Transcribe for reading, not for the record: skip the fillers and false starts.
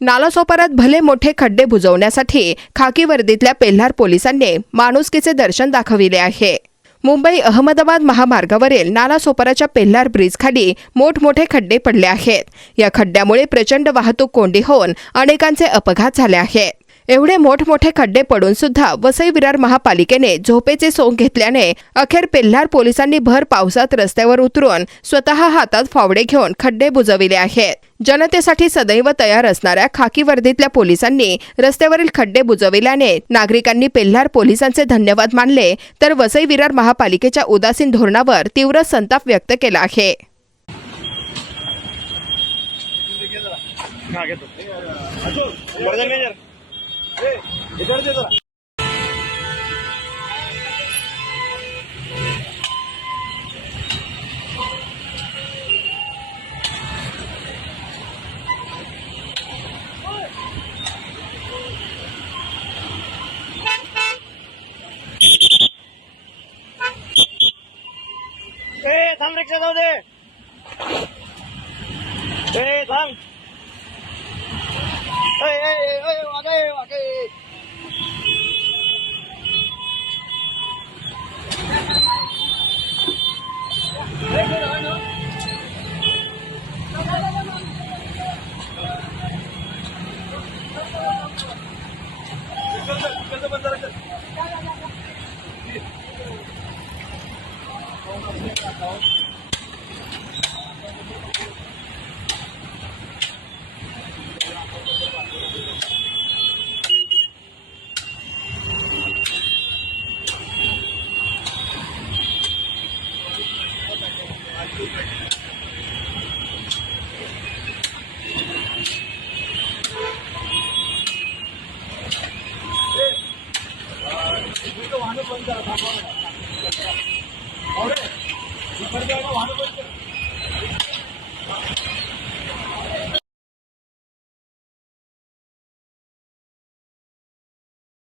नालासोपाऱ्यात भले मोठे खड्डे बुजवण्यासाठी खाकी वर्दीतल्या पेल्हार पोलिसांनी माणुसकीचे दर्शन दाखविले आहे। मुंबई अहमदाबाद महामार्गावरील नालासोपाराच्या पेल्हार ब्रिजखाली मोठमोठे खड्डे पडले आहेत। या खड्ड्यामुळे प्रचंड वाहतूक कोंडी होऊन अनेकांचे अपघात झाले आहेत। एवढे मोठमोठे खड्डे पडून सुद्धा वसई विरार महापालिकेने झोपेचे सोंग घेतल्याने अखेर पेल्हार पोलिसांनी भर पावसात रस्त्यावर उतरून स्वतः हातात फावडे घेऊन खड्डे बुजविले आहेत। जनतेसाठी सदैव तयार असणाऱ्या खाकी वर्दीतल्या पोलिसांनी रस्त्यावरील खड्डे बुजविल्याने नागरिकांनी पेल्हार पोलिसांचे धन्यवाद मानले, तर वसई विरार महापालिकेच्या उदासीन धोरणावर तीव्र संताप व्यक्त केला आहे। थांब रिक्षा जाऊ दे। थांब वागे वाहन बंद करा।